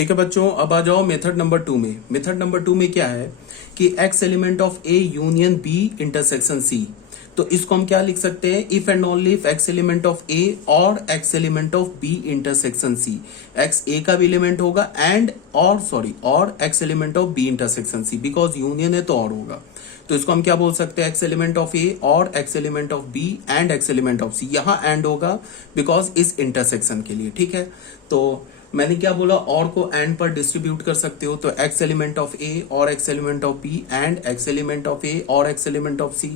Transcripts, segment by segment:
ठीक है बच्चों, अब आ जाओ मेथड नंबर 2 में। मेथड नंबर 2 में क्या है कि x element of A union B intersection C. तो इसको हम क्या लिख सकते हैं, if and only if x element of A और x element of B intersection C. X A का भी एलिमेंट होगा एंड और x element of B intersection C, because union है तो और होगा। तो इसको हम क्या बोल सकते हैं, एक्स एलिमेंट ऑफ ए और x element of B and x element of C. यहां एंड होगा बिकॉज इस इंटरसेक्शन के लिए। ठीक है, तो मैंने क्या बोला, और को एंड पर डिस्ट्रीब्यूट कर सकते हो। तो एक्स एलिमेंट ऑफ ए और x element of B and x element of A और एक्स एलिमेंट ऑफ सी।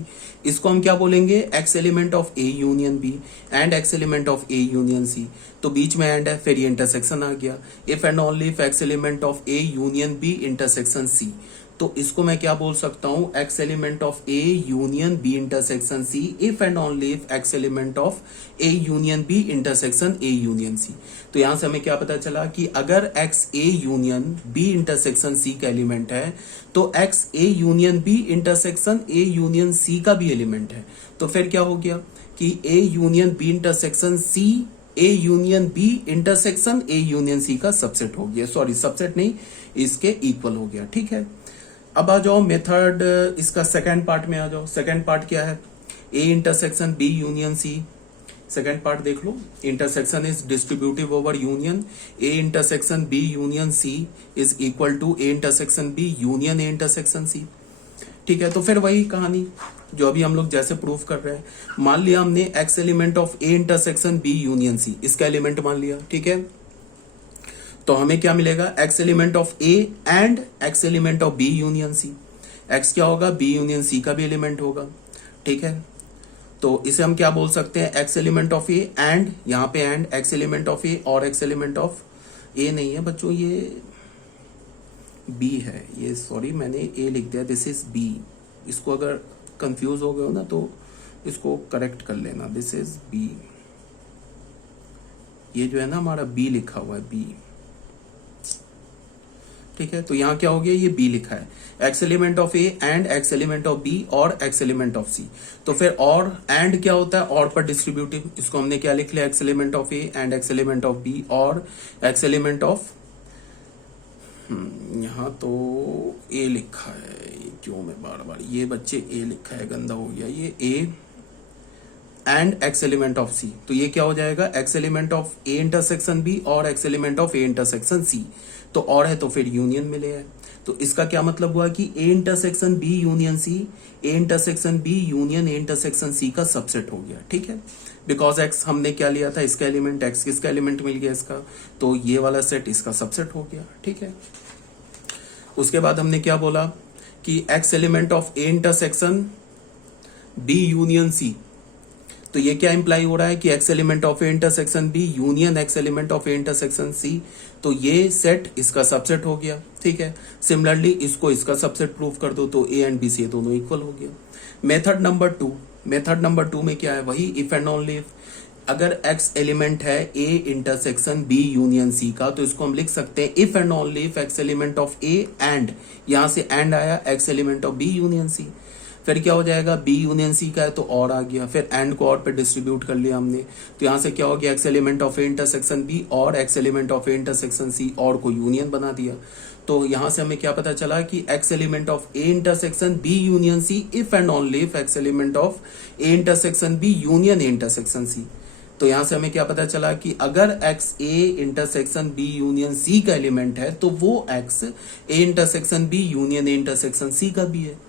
इसको हम क्या बोलेंगे, x element of A union B and x element of A union C. तो बीच में एंड है, फिर ये इंटरसेक्शन आ गया। If and only if x element of A union B intersection C. तो इसको मैं क्या बोल सकता हूं, x element of A union B intersection C if and only if x element of A union B intersection A union C. तो यहां से हमें क्या पता चला कि अगर x A union B intersection C का एलिमेंट है तो x A union B intersection A union C का भी एलिमेंट है। तो फिर क्या हो गया कि A union B intersection C A union B intersection A union C का सबसेट हो गया, सॉरी सबसेट नहीं, इसके इक्वल हो गया। ठीक है, अब आ जाओ मेथड इसका सेकंड पार्ट में आ जाओ। सेकंड पार्ट क्या है, A intersection B union C. Second part देख लो, intersection is distributive over union. A intersection B union C is equal to A intersection B union A intersection C. ठीक है, तो फिर वही कहानी जो अभी हम लोग जैसे प्रूफ कर रहे हैं। मान लिया हमने x element of A intersection B union C, इसका एलिमेंट मान लिया। ठीक है, तो हमें क्या मिलेगा, x element of A and x element of B union C. X क्या होगा, बी यूनियन सी का भी एलिमेंट होगा। ठीक है, तो इसे हम क्या बोल सकते हैं, x element of A and, यहां पे and x element of A और एक्स एलिमेंट ऑफ ए नहीं है बच्चों, ये बी है, ये सॉरी मैंने ए लिख दिया, दिस इज बी। इसको अगर कंफ्यूज हो गए हो ना तो इसको करेक्ट कर लेना, दिस इज बी। ये जो है ना हमारा बी लिखा हुआ है, बी। ठीक है, तो यहां क्या हो गया, ये बी लिखा है, x element of A and x element of B और एक्स एलिमेंट ऑफ सी। तो फिर और एंड क्या होता है, और पर डिस्ट्रीब्यूटिव। इसको हमने क्या लिख लिया, x element of A and x element of B और एक्स एलिमेंट ऑफ, यहां तो ए लिखा है, क्यों मैं बार बार, ये बच्चे ए लिखा है, गंदा हो गया, ये A and x element of C. तो ये क्या हो जाएगा, x element of A intersection B और x element of A intersection C. तो और है तो फिर यूनियन मिले है। तो इसका क्या मतलब हुआ कि A intersection B union C, A intersection B union A intersection C का सबसेट हो गया। ठीक है, बिकॉज एक्स हमने क्या लिया था, इसका एलिमेंट, एक्स किसका एलिमेंट मिल गया इसका, तो ये वाला सेट इसका सबसेट हो गया। ठीक है, उसके बाद हमने क्या बोला कि x element of A intersection B union C. तो ये क्या इंप्लाई हो रहा है कि x element of A intersection B union x element of A intersection C. तो ये सेट इसका सबसेट हो गया। ठीक है, सिमिलरली इसको इसका सबसेट प्रूफ कर दो तो ए एंड बी सी दोनों इक्वल हो गया। मेथड नंबर 2, मेथड नंबर 2 में क्या है, वही इफ एंड ओनली इफ। अगर एक्स एलिमेंट है A intersection B union C का, तो इसको हम लिख सकते हैं if and only if x element of A and, यहां से एंड आया, x element of B union C. फिर क्या हो जाएगा, बी यूनियन सी का है तो और आ गया, फिर एंड को और पे डिस्ट्रीब्यूट कर लिया हमने। तो यहां से क्या हो गया, x element of A intersection B और x element of A intersection C, और को यूनियन बना दिया। तो यहां से हमें क्या पता चला कि x element of A intersection B union C if and only if x element of A intersection B union A intersection C. तो यहां से हमें क्या पता चला कि अगर x A intersection B union C का एलिमेंट है तो वो x A intersection B union A intersection C का भी है।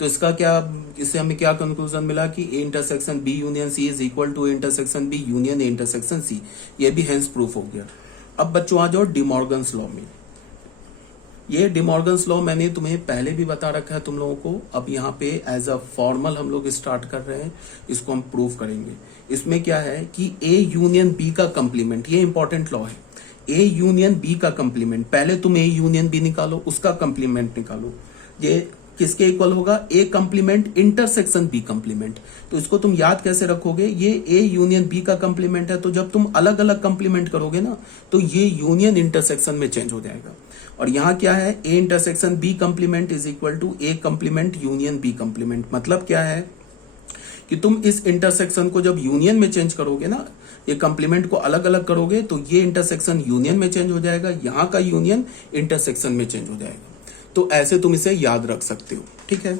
तो इसका क्या, इससे हमें क्या कंक्लूजन मिला कि A intersection B union C is equal to A intersection B union A intersection C. ये भी हेंस प्रूफ हो गया। अब बच्चों आ जाओ डिमॉर्गन्स लॉ में। ये डिमॉर्गन्स लॉ मैंने तुम्हें पहले भी बता रखा है तुम लोगों को, अब यहाँ पे एज अ फॉर्मल हम लोग स्टार्ट कर रहे हैं, इसको हम प्रूफ करेंगे। इसमें क्या है कि ए यूनियन बी का कंप्लीमेंट, ये इंपॉर्टेंट लॉ है, ए यूनियन बी का कंप्लीमेंट, पहले तुम ए यूनियन बी निकालो, उसका कंप्लीमेंट निकालो। ये किसके इक्वल होगा, ए कंप्लीमेंट इंटरसेक्शन बी कंप्लीमेंट। तो इसको तुम याद कैसे रखोगे, ये ए यूनियन बी का कंप्लीमेंट है, तो जब तुम अलग अलग कंप्लीमेंट करोगे ना तो ये यूनियन इंटरसेक्शन में चेंज हो जाएगा। और यहां क्या है, A intersection B complement is equal to A complement union B complement. मतलब क्या है कि तुम इस इंटरसेक्शन को जब यूनियन में चेंज करोगे ना, ये कंप्लीमेंट को अलग अलग करोगे तो ये इंटरसेक्शन यूनियन में चेंज हो जाएगा, यहां का यूनियन इंटरसेक्शन में चेंज हो जाएगा। तो ऐसे तुम इसे याद रख सकते हो, ठीक है।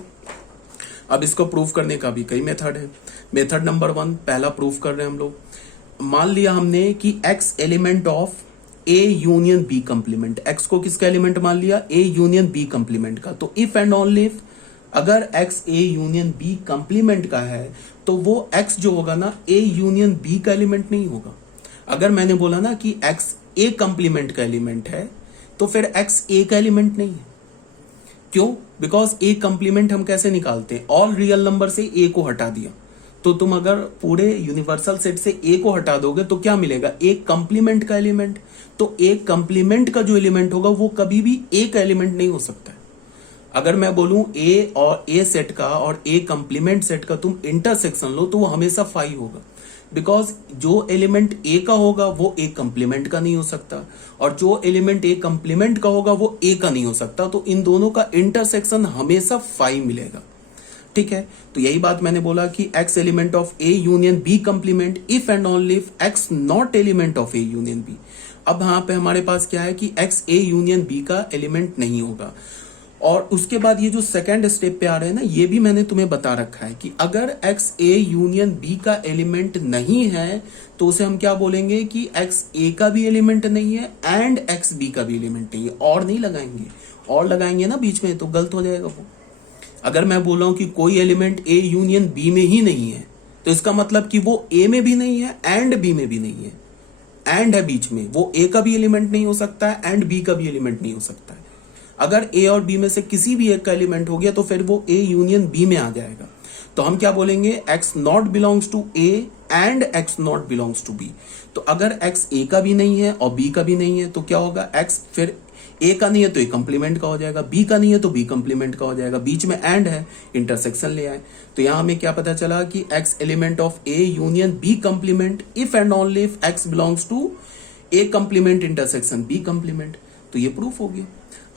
अब इसको प्रूव करने का भी कई मेथड है। मेथड नंबर 1 पहला प्रूफ कर रहे हैं हम लोग। मान लिया हमने कि x element of a union b complement, x को किसका एलिमेंट मान लिया, a यूनियन b कंप्लीमेंट का। तो इफ एंड ओनली इफ अगर x a union b complement का है तो वो x जो होगा ना a यूनियन b का एलिमेंट नहीं होगा। अगर मैंने बोला ना कि x a कंप्लीमेंट का एलिमेंट है तो फिर x a का एलिमेंट नहीं है। क्यों? बिकॉज ए कंप्लीमेंट हम कैसे निकालते हैं, ऑल रियल नंबर से ए को हटा दिया। तो तुम अगर पूरे यूनिवर्सल सेट से ए को हटा दोगे तो क्या मिलेगा, ए कंप्लीमेंट का एलिमेंट। तो ए कंप्लीमेंट का जो एलिमेंट होगा वो कभी भी ए का एलिमेंट नहीं हो सकता है। अगर मैं बोलूं ए और ए सेट का और ए कंप्लीमेंट सेट का तुम इंटरसेक्शन लो तो वो हमेशा 5 होगा, बिकॉज जो एलिमेंट ए का होगा वो ए कंप्लीमेंट का नहीं हो सकता और जो एलिमेंट ए कंप्लीमेंट का होगा वो ए का नहीं हो सकता। तो इन दोनों का इंटरसेक्शन हमेशा 5 मिलेगा, ठीक है। तो यही बात मैंने बोला कि x element of a union b complement if and only if x not element of a union b। अब यहां पे हमारे पास क्या है कि x a यूनियन b का एलिमेंट नहीं होगा। और उसके बाद ये जो सेकंड स्टेप पे आ रहे हैं ना, ये भी मैंने तुम्हें बता रखा है कि अगर x a यूनियन b का एलिमेंट नहीं है तो उसे हम क्या बोलेंगे कि x a का भी एलिमेंट नहीं है एंड x b का भी एलिमेंट नहीं है। और नहीं लगाएंगे, और लगाएंगे ना बीच में तो गलत हो जाएगा वो। अगर मैं बोल रहा हूं कि कोई एलिमेंट a यूनियन b में ही नहीं है तो इसका मतलब कि वो a में भी नहीं है एंड b में भी नहीं है। एंड है बीच में, वो a का भी एलिमेंट नहीं हो सकता है एंड b का भी एलिमेंट नहीं हो सकता है। अगर a और b में से किसी भी एक का एलिमेंट हो गया तो फिर वो a यूनियन b में आ जाएगा। तो हम क्या बोलेंगे, x not belongs to a and x not belongs to b। तो अगर x a का भी नहीं है और b का भी नहीं है तो क्या होगा, x फिर ए का नहीं है तो ए कंप्लीमेंट का हो जाएगा, बी का नहीं है तो बी कंप्लीमेंट का हो जाएगा, बीच में एंड है, इंटरसेक्शन ले आए। तो यहां हमें क्या पता चला कि x element of A union B complement if and only if x belongs to A complement intersection B complement. तो ये प्रूफ हो गया।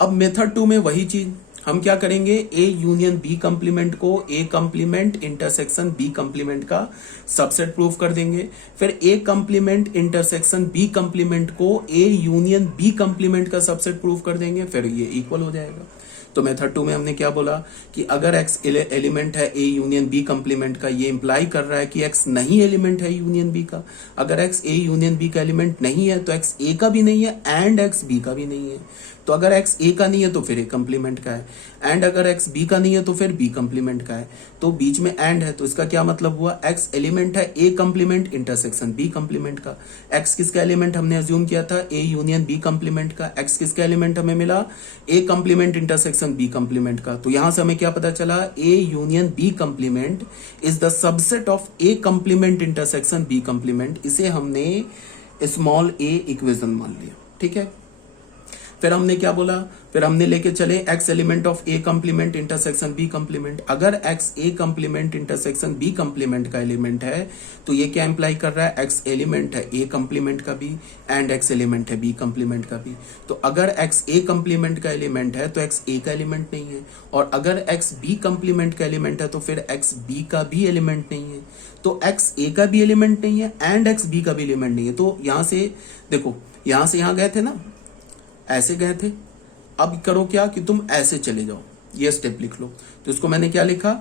अब मेथड 2 में वही चीज हम क्या करेंगे, ए यूनियन बी कंप्लीमेंट को ए कंप्लीमेंट इंटरसेक्शन बी कंप्लीमेंट का सबसेट प्रूफ कर देंगे। फिर ए कंप्लीमेंट इंटरसेक्शन बी कंप्लीमेंट को ए यूनियन बी कंप्लीमेंट का सबसेट प्रूफ कर देंगे, फिर ये इक्वल हो जाएगा। तो मेथड 2 में हमने क्या बोला कि अगर x एलिमेंट है a यूनियन b कंप्लीमेंट का, ये इंप्लाई कर रहा है कि x नहीं एलिमेंट है यूनियन b का। अगर x a यूनियन b का एलिमेंट नहीं है तो x a का भी नहीं है एंड x b का भी नहीं है। तो अगर x a का नहीं है तो फिर a कंप्लीमेंट का है, एंड अगर x b का नहीं है तो फिर b कंप्लीमेंट का है। तो बीच में एंड है तो इसका क्या मतलब हुआ, x एलिमेंट है a complement intersection b complement का। x किसका एलिमेंट हमने अज्यूम किया था, a यूनियन b कंप्लीमेंट का। x किसका एलिमेंट हमें मिला, a complement intersection b complement का। तो यहां से हमें क्या पता चला, a union b complement is the subset of a complement intersection b complement. इसे हमने स्मॉल a इक्वेशन मान लिया, ठीक है। फिर हमने क्या बोला, फिर हमने लेके चले x element of a complement intersection b complement. अगर x a complement intersection b complement का एलिमेंट है तो ये क्या इंप्लाई कर रहा है, x एलिमेंट है a कंप्लीमेंट का भी एंड x एलिमेंट है b कंप्लीमेंट का भी। तो अगर x a कंप्लीमेंट का एलिमेंट है तो x a का एलिमेंट नहीं है, और अगर x b कंप्लीमेंट का एलिमेंट है तो फिर x b का भी एलिमेंट नहीं है। तो x a का भी एलिमेंट नहीं है एंड x b का भी एलिमेंट नहीं है। तो यहां से देखो, यहां से यहां गए थे ना, ऐसे गए थे। अब करो क्या कि तुम ऐसे चले जाओ, ये स्टेप लिख लो। तो इसको मैंने क्या लिखा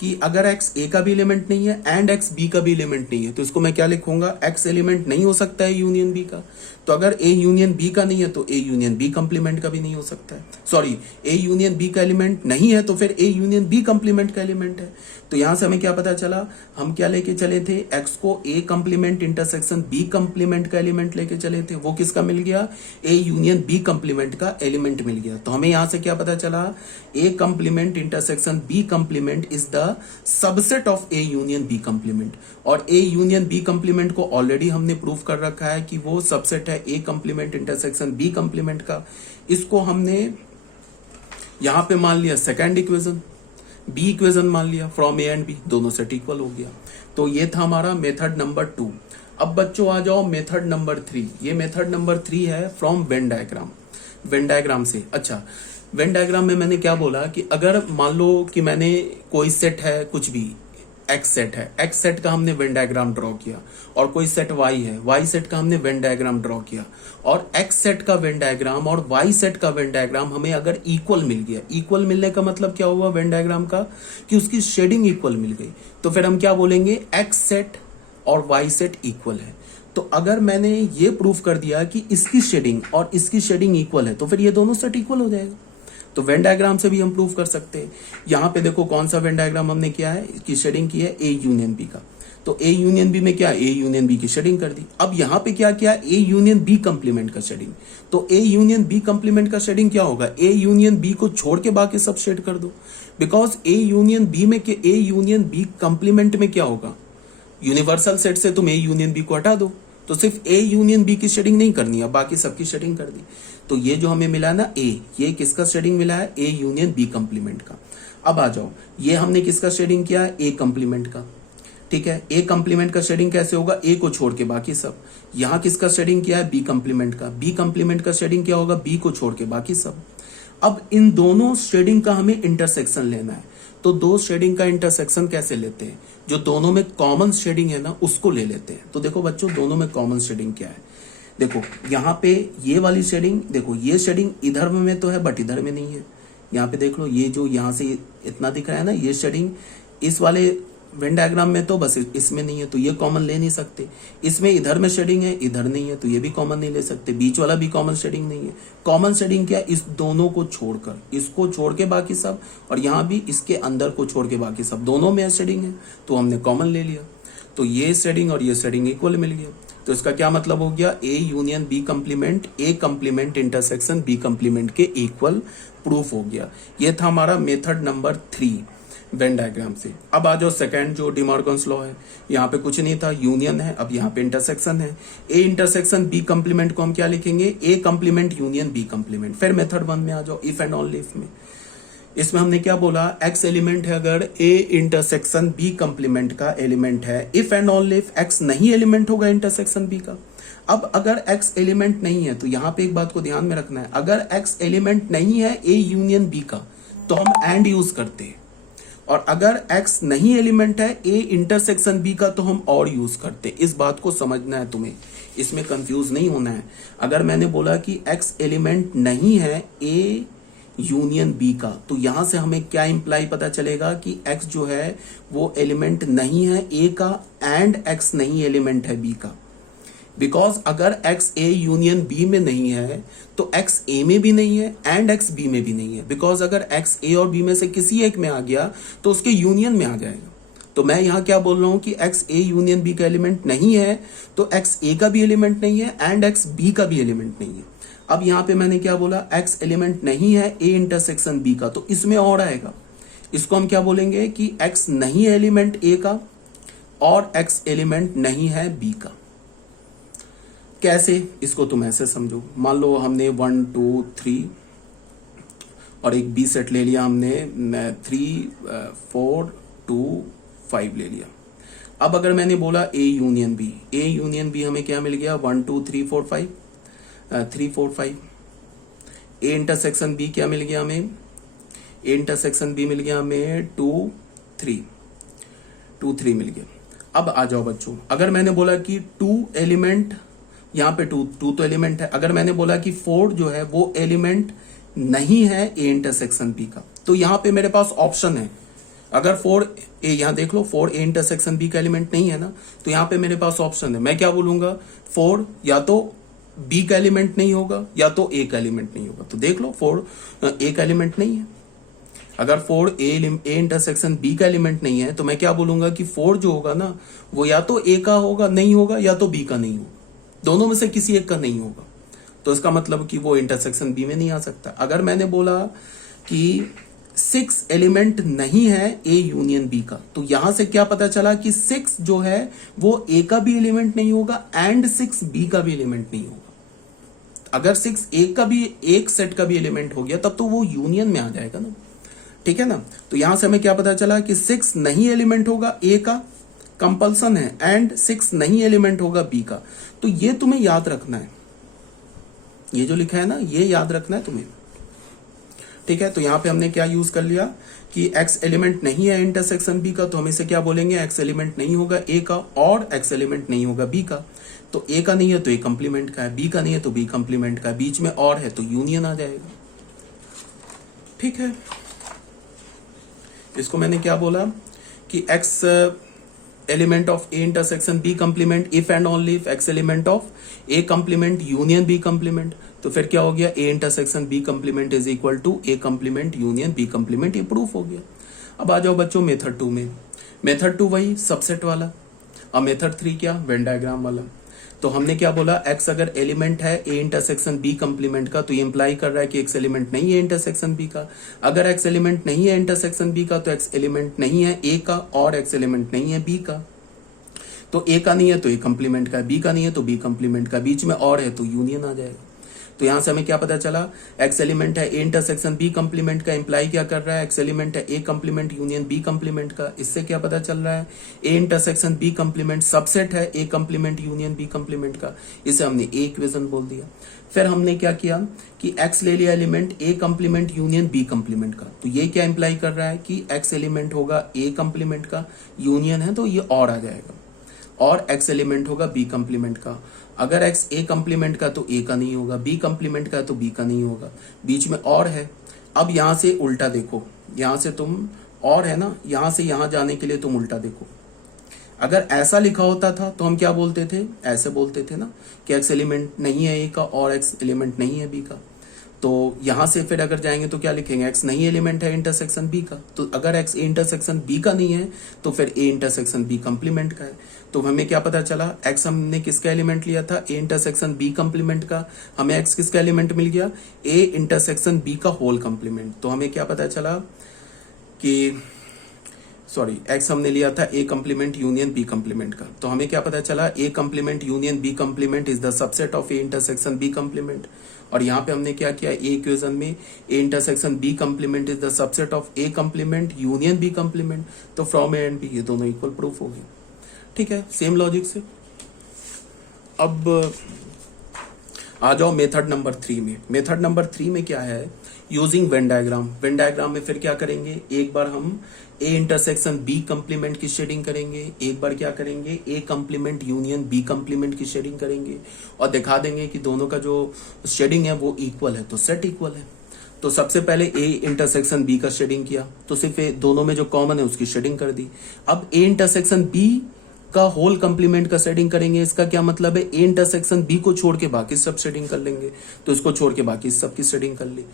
कि अगर x a का भी एलिमेंट नहीं है एंड x b का भी एलिमेंट नहीं है तो इसको मैं क्या लिखूंगा, x एलिमेंट नहीं हो सकता है यूनियन b का। तो अगर a यूनियन b का नहीं है तो a यूनियन b कंप्लीमेंट का भी नहीं हो सकता है। सॉरी, a यूनियन b का एलिमेंट नहीं है तो फिर a यूनियन b कंप्लीमेंट का एलिमेंट है। तो यहां से हमें क्या पता चला, हम क्या लेके चले थे, x को a complement intersection b complement का एलिमेंट लेके चले थे, वो किसका मिल गया, a यूनियन b कंप्लीमेंट का एलिमेंट मिल गया। तो हमें यहां से क्या पता चला, a complement intersection b complement is the subset of a union b complement. और a यूनियन b कंप्लीमेंट को ऑलरेडी हमने प्रूव कर रखा है कि वो सबसेट है a complement intersection b complement का। इसको हमने यहां पे मान लिया सेकेंड इक्वेशन, b इक्वेशन मान लिया, फ्रॉम a एंड b दोनों सेट इक्वल हो गया। तो ये था हमारा मेथड नंबर 2। अब बच्चों आ जाओ मेथड नंबर 3। ये मेथड नंबर 3 है from Venn diagram. Venn diagram से, अच्छा वेन डायग्राम में मैंने क्या बोला कि अगर मान लो कि मैंने कोई सेट है कुछ भी एक्स सेट है, एक्स सेट का हमने वेन डायग्राम ड्रॉ किया, और कोई सेट वाई है, वाई सेट का हमने वेन डायग्राम ड्रॉ किया, और एक्स सेट का वेन डायग्राम और वाई सेट का वेन डायग्राम हमें अगर इक्वल मिल गया, इक्वल मिलने का मतलब क्या हुआ वेन डायग्राम का, कि उसकी शेडिंग इक्वल मिल गई, तो फिर हम क्या बोलेंगे, एक्स सेट और वाई सेट इक्वल है। तो अगर मैंने ये प्रूफ कर दिया कि इसकी शेडिंग और इसकी शेडिंग इक्वल है, तो फिर ये दोनों सेट इक्वल हो जाएगा। तो वेन डायग्राम से भी हम प्रूफ कर सकते हैं। यहां पे देखो कौन सा वेन डायग्राम हमने किया है, इसकी शेडिंग की है ए यूनियन बी का, तो ए यूनियन बी में क्या, ए यूनियन बी की शेडिंग कर दी। अब यहां पे क्या किया, ए यूनियन बी कंप्लीमेंट का शेडिंग, तो ए यूनियन बी कंप्लीमेंट का शेडिंग क्या होगा, ए यूनियन बी को छोड़ के बाकी सब शेड कर दो, बिकॉज ए यूनियन बी में, ए यूनियन बी कंप्लीमेंट में क्या होगा, यूनिवर्सल सेट से तुम ए यूनियन बी को हटा दो, तो सिर्फ ए यूनियन बी की शेडिंग नहीं करनी है, बाकी सबकी शेडिंग कर दी। तो ये जो हमें मिला ना ए, ये किसका शेडिंग मिला है, ए यूनियन बी कंप्लीमेंट का। अब आ जाओ, ये हमने किसका शेडिंग किया है, ए कंप्लीमेंट का, ठीक है। ए कंप्लीमेंट का शेडिंग कैसे होगा, ए को छोड़ के बाकी सब। यहां किसका शेडिंग किया है, बी कंप्लीमेंट का, बी कंप्लीमेंट का शेडिंग क्या होगा, बी को छोड़ के बाकी सब। अब इन दोनों शेडिंग का हमें इंटरसेक्शन लेना है, तो दो शेडिंग का इंटरसेक्शन कैसे लेते हैं, जो दोनों में कॉमन शेडिंग है ना उसको ले लेते हैं। तो देखो बच्चों, दोनों में कॉमन शेडिंग क्या है, देखो यहाँ पे ये वाली शेडिंग, देखो ये शेडिंग इधर में तो है बट इधर में नहीं है। यहाँ पे देख लो, ये जो यहाँ से इतना दिख रहा है ना, ये शेडिंग इस वाले वेन डायग्राम में तो बस इसमें नहीं है, तो ये कॉमन ले नहीं सकते। इसमें इधर में शेडिंग है, इधर नहीं है, तो ये भी कॉमन नहीं ले सकते। बीच वाला भी कॉमन शेडिंग नहीं है। कॉमन शेडिंग क्या, इस दोनों को छोड़कर, इसको छोड़ के बाकी सब, और यहाँ भी इसके अंदर को छोड़ के बाकी सब, दोनों में शेडिंग है, तो हमने कॉमन ले लिया। तो ये शेडिंग और ये शेडिंग इक्वल मिल गया। तो इसका क्या मतलब हो गया, A union B complement, A complement intersection B complement के इक्वल प्रूफ हो गया। ये था हमारा मेथड नंबर 3 वेन डायग्राम से। अब आ जाओ सेकंड, जो डिमॉर्गन्स लॉ है। यहाँ पे कुछ नहीं था, यूनियन है, अब यहाँ पे इंटरसेक्शन है। ए इंटरसेक्शन बी कंप्लीमेंट को हम क्या लिखेंगे, ए कंप्लीमेंट यूनियन बी कंप्लीमेंट। फिर मेथड 1 में आ जाओ, इफ एंड ओनली इफ में। इसमें हमने क्या बोला, एक्स एलिमेंट है अगर ए इंटरसेक्शन बी कंप्लीमेंट का एलिमेंट है, if and only if x नहीं एलिमेंट होगा इंटरसेक्शन बी का। अब अगर एक्स एलिमेंट नहीं है, तो यहां पे एक बात को ध्यान में रखना है, अगर एक्स एलिमेंट नहीं है ए यूनियन बी का, तो हम एंड यूज करते हैं, और अगर एक्स नहीं एलिमेंट है ए इंटरसेक्शन बी का, तो हम और यूज करते। इस बात को समझना है तुम्हें, इसमें कंफ्यूज नहीं होना है। अगर मैंने बोला कि एक्स एलिमेंट नहीं है ए यूनियन बी का, तो यहां से हमें क्या इंप्लाई पता चलेगा कि x जो है वो एलिमेंट नहीं है a का, एंड x नहीं एलिमेंट है b का। बिकॉज अगर x a यूनियन b में नहीं है, तो x a में भी नहीं है एंड x b में भी नहीं है। बिकॉज अगर x a और b में से किसी एक में आ गया, तो उसके यूनियन में आ जाएगा। तो मैं यहां क्या बोल रहा हूं कि x a यूनियन b का एलिमेंट नहीं है, तो x a का भी एलिमेंट नहीं है एंड x b का भी एलिमेंट नहीं है। अब यहां पे मैंने क्या बोला, x एलिमेंट नहीं है a इंटरसेक्शन b का, तो इसमें और आएगा। इसको हम क्या बोलेंगे कि x नहीं है एलिमेंट a का और x एलिमेंट नहीं है b का। कैसे, इसको तुम ऐसे समझो, मान लो हमने 1 2 3 और एक b सेट ले लिया हमने, 3 4 2 5 ले लिया। अब अगर मैंने बोला a union b, a union b हमें क्या मिल गया, 1 2 3 4 5 3 4 5। ए इंटरसेक्शन बी क्या मिल गया हमें, ए इंटरसेक्शन बी मिल गया हमें 2 3 मिल गया। अब आ जाओ बच्चों, अगर मैंने बोला कि 2 एलिमेंट, यहाँ पे 2 तो एलिमेंट है, अगर मैंने बोला कि 4 जो है वो एलिमेंट नहीं है ए इंटरसेक्शन बी का, तो यहाँ पे मेरे पास ऑप्शन है। अगर 4 ए, यहाँ देख लो 4 ए इंटरसेक्शन बी का एलिमेंट नहीं है ना, तो यहाँ पे मेरे पास ऑप्शन है। मैं क्या बोलूंगा, 4 या तो बी का एलिमेंट नहीं होगा या तो ए का एलिमेंट नहीं होगा। तो देख लो 4 ए का एलिमेंट नहीं है। अगर 4 ए इंटरसेक्शन बी का एलिमेंट नहीं है, तो मैं क्या बोलूंगा कि 4 जो होगा ना, वो या तो ए का होगा नहीं होगा, या तो बी का नहीं होगा, दोनों में से किसी एक का नहीं होगा। तो इसका मतलब कि वो इंटरसेक्शन बी में नहीं आ सकता। अगर मैंने बोला कि 6 एलिमेंट नहीं है ए यूनियन बी का, तो यहां से क्या पता चला कि 6 जो है वो ए का भी एलिमेंट नहीं होगा एंड 6 बी का भी एलिमेंट नहीं होगा। अगर 6 एक का भी, एक सेट का भी एलिमेंट हो गया, तब तो वो यूनियन में आ जाएगा ना, ठीक है ना। तो यहां से हमें क्या पता चला कि 6 नहीं एलिमेंट होगा ए का, कंपल्सन है, एंड 6 नहीं एलिमेंट होगा बी का। तो ये तुम्हें याद रखना है, ये जो लिखा है ना, ये याद रखना है तुम्हें, ठीक है, तो यहाँ पे हमने क्या यूज कर लिया कि एक्स एलिमेंट नहीं है इंटरसेक्शन बी का, तो हम इसे क्या बोलेंगे, एक्स एलिमेंट नहीं होगा ए का और एक्स एलिमेंट नहीं होगा बी का। तो ए का नहीं है तो ए कंप्लीमेंट का है, बी का नहीं है तो बी कंप्लीमेंट का है, बीच में और है तो यूनियन आ जाएगा। ठीक है, इसको मैंने क्या बोला कि x element of A intersection B complement if and only if x element of A complement union B complement. तो फिर क्या हो गया, A intersection B complement is equal to A complement union B complement, ये proof हो गया। अब आ जाओ बच्चों मेथड 2 में। मेथड 2 वही सबसेट वाला, अब मेथड 3 क्या, वेन डायग्राम वाला। तो हमने क्या बोला, एक्स अगर एलिमेंट है ए इंटरसेक्शन बी कंप्लीमेंट का, तो ये इंप्लाई कर रहा है कि एक्स एलिमेंट नहीं है इंटरसेक्शन बी का। अगर एक्स एलिमेंट नहीं है इंटरसेक्शन बी का, तो एक्स एलिमेंट नहीं है ए का और एक्स एलिमेंट नहीं है बी का। तो ए का नहीं है तो ए कंप्लीमेंट का, बी का नहीं है तो बी कंप्लीमेंट का, बीच में और है तो यूनियन आ जाएगा। तो यहां से हमें क्या पता चला, एक्स एलिमेंट है ए इंटरसेक्शन बी कंप्लीमेंट का, इंप्लाई क्या कर रहा है, एक्स एलिमेंट है A complement union B complement का। इससे क्या पता चल रहा है, A intersection B complement subset है A complement union B complement का। इसे हमने ए इक्वेशन बोल दिया। फिर हमने क्या किया कि एक्स ले लिया एलिमेंट ए कंप्लीमेंट यूनियन बी कंप्लीमेंट का। तो ये क्या इंप्लाई कर रहा है कि एक्स एलिमेंट होगा ए कंप्लीमेंट का, यूनियन है तो ये और आ जाएगा, और एक्स एलिमेंट होगा बी कंप्लीमेंट का। अगर एक्स ए कंप्लीमेंट का तो ए का नहीं होगा, बी कंप्लीमेंट का तो बी का नहीं होगा, बीच में और है। अब यहां से उल्टा देखो, यहां से तुम और है ना, यहां से यहां जाने के लिए तुम उल्टा देखो। अगर ऐसा लिखा होता था तो हम क्या बोलते थे, ऐसे बोलते थे ना कि एक्स एलिमेंट नहीं है ए का और एक्स एलिमेंट नहीं है बी का। तो यहां से फिर अगर जाएंगे तो क्या लिखेंगे, एक्स नहीं एलिमेंट है इंटरसेक्शन बी का। तो अगर एक्स ए इंटरसेक्शन बी का नहीं है तो फिर ए इंटरसेक्शन बी कंप्लीमेंट का है। तो हमें क्या पता चला, एक्स हमने किसका एलिमेंट लिया था, ए इंटरसेक्शन बी कंप्लीमेंट का। हमें एक्स किसका एलिमेंट मिल गया, ए इंटरसेक्शन बी का होल कंप्लीमेंट। तो हमें क्या पता चला कि एक्स हमने लिया था A complement union B complement का। तो हमें क्या पता चला, A complement union B complement is the subset of A intersection B complement. और यहाँ पे हमने क्या किया, ए इक्वेशन में A intersection B complement is the subset of A complement union B complement. तो फ्रॉम ए एंड बी ये दोनों इक्वल प्रूफ हो गए। ठीक है, सेम लॉजिक से। अब आ जाओ मेथड नंबर 3 में। मेथड नंबर 3 में क्या है, using Venn diagram. Venn diagram में फिर क्या करेंगे, एक बार हम ए इंटरसेक्शन बी कंप्लीमेंट की शेडिंग करेंगे, एक बार क्या करेंगे, ए कंप्लीमेंट यूनियन बी कंप्लीमेंट की शेडिंग करेंगे, और दिखा देंगे कि दोनों का जो शेडिंग है वो इक्वल है, तो सेट इक्वल है। तो सबसे पहले ए इंटरसेक्शन बी का शेडिंग किया, तो सिर्फ दोनों में जो कॉमन है उसकी शेडिंग कर दी। अब ए इंटरसेक्शन बी का होल कंप्लीमेंट का शेडिंग करेंगे। इसका क्या मतलब है, ए इंटरसेक्शन बी को छोड़ के बाकी सब शेडिंग कर लेंगे, तो इसको छोड़ के बाकी सब की शेडिंग कर ली।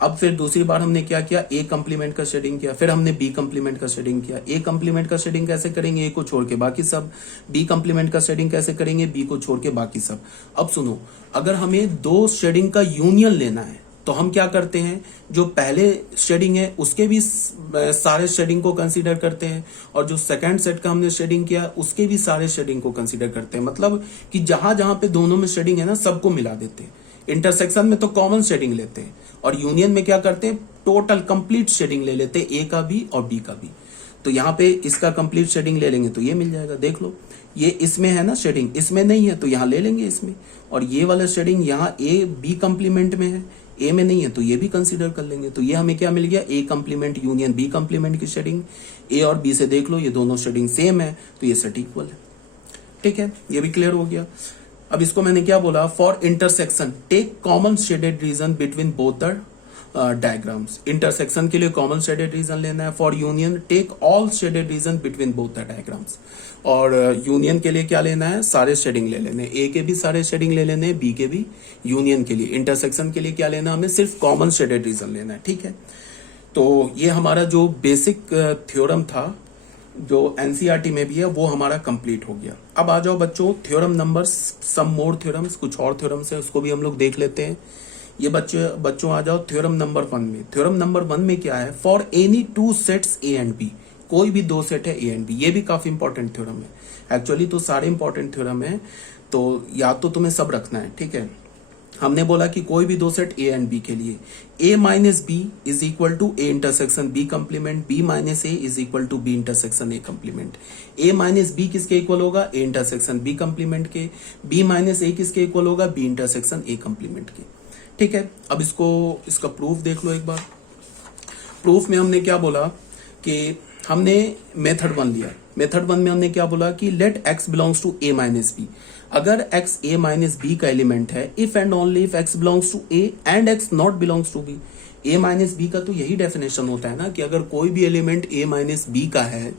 अब फिर दूसरी बार हमने क्या किया, ए कंप्लीमेंट का शेडिंग किया, फिर हमने बी कंप्लीमेंट का शेडिंग किया। ए कंप्लीमेंट का शेडिंग कैसे करेंगे, ए को छोड़ के बाकी सब। बी कंप्लीमेंट का शेडिंग कैसे करेंगे, बी को छोड़ के बाकी सब। अब सुनो, अगर हमें दो शेडिंग का यूनियन लेना है तो हम क्या करते हैं, जो पहले शेडिंग है उसके भी सारे शेडिंग को कंसीडर करते हैं, और जो सेकंड सेट का हमने शेडिंग किया उसके भी सारे शेडिंग को कंसीडर करते हैं। मतलब कि जहां जहां पे दोनों में शेडिंग है ना, सबको मिला देते हैं। इंटरसेक्शन में तो कॉमन शेडिंग लेते हैं, और यूनियन में क्या करते हैं, टोटल कंप्लीट शेडिंग ले लेते हैं, ए का भी और बी का भी। तो यहाँ पे इसका कंप्लीट शेडिंग ले लेंगे तो ये मिल जाएगा। देख लो, ये इसमें है ना शेडिंग, इसमें नहीं है तो यहाँ ले लेंगे इसमें, और ये वाला शेडिंग यहाँ ए बी कंप्लीमेंट में है, ए में नहीं है तो ये भी कंसीडर कर लेंगे। तो ये हमें क्या मिल गया, ए कंप्लीमेंट यूनियन बी कंप्लीमेंट की शेडिंग। ए और बी से देख लो ये दोनों शेडिंग सेम है, तो ये सेट इक्वल है। ठीक है, ये भी क्लियर हो गया। अब इसको मैंने क्या बोला, for intersection take common shaded region between both the diagrams. Intersection के लिए कॉमन शेडेड रीजन लेना है। For union take all shaded region between both the diagrams. और यूनियन के लिए क्या लेना है, सारे शेडिंग ले लेने, ए के भी सारे शेडिंग ले लेने, बी के भी। यूनियन के लिए, इंटरसेक्शन के लिए क्या लेना, हमें सिर्फ कॉमन शेडेड रीजन लेना है। ठीक है, तो ये हमारा जो बेसिक थ्योरम था जो एनसीईआरटी में भी है वो हमारा कंप्लीट हो गया। अब आ जाओ बच्चों थ्योरम नंबर सम मोर थ्योरम्स, कुछ और थ्योरम्स है उसको भी हम लोग देख लेते हैं। ये बच्चों आ जाओ थ्योरम नंबर 1 में। थ्योरम नंबर 1 में क्या है, for any two sets A and B, कोई भी दो सेट है ए एंड बी। ये भी काफी इंपॉर्टेंट थ्योरम है, एक्चुअली तो सारे इंपॉर्टेंट थ्योरम है, तो या तो तुम्हें सब रखना है। ठीक है, हमने बोला कि कोई भी दो सेट ए एंड बी के लिए A minus B is equal to A intersection B complement, B minus A is equal to B intersection A complement. A minus B किसके इक्वल होगा, ए इंटरसेक्शन बी कंप्लीमेंट के। B minus A किसके equal होगा, B intersection A complement के। ठीक है, अब इसका प्रूफ देख लो एक बार। प्रूफ में हमने क्या बोला कि हमने मेथड 1 लिया, मेथड 1 में हमने क्या बोला कि let x belongs to a minus B, अगर x a माइनस बी का एलिमेंट है, if and only if x belongs to a and x not belongs to b। a minus B का तो यही डेफिनेशन होता है ना कि अगर कोई भी एलिमेंट a माइनस बी का है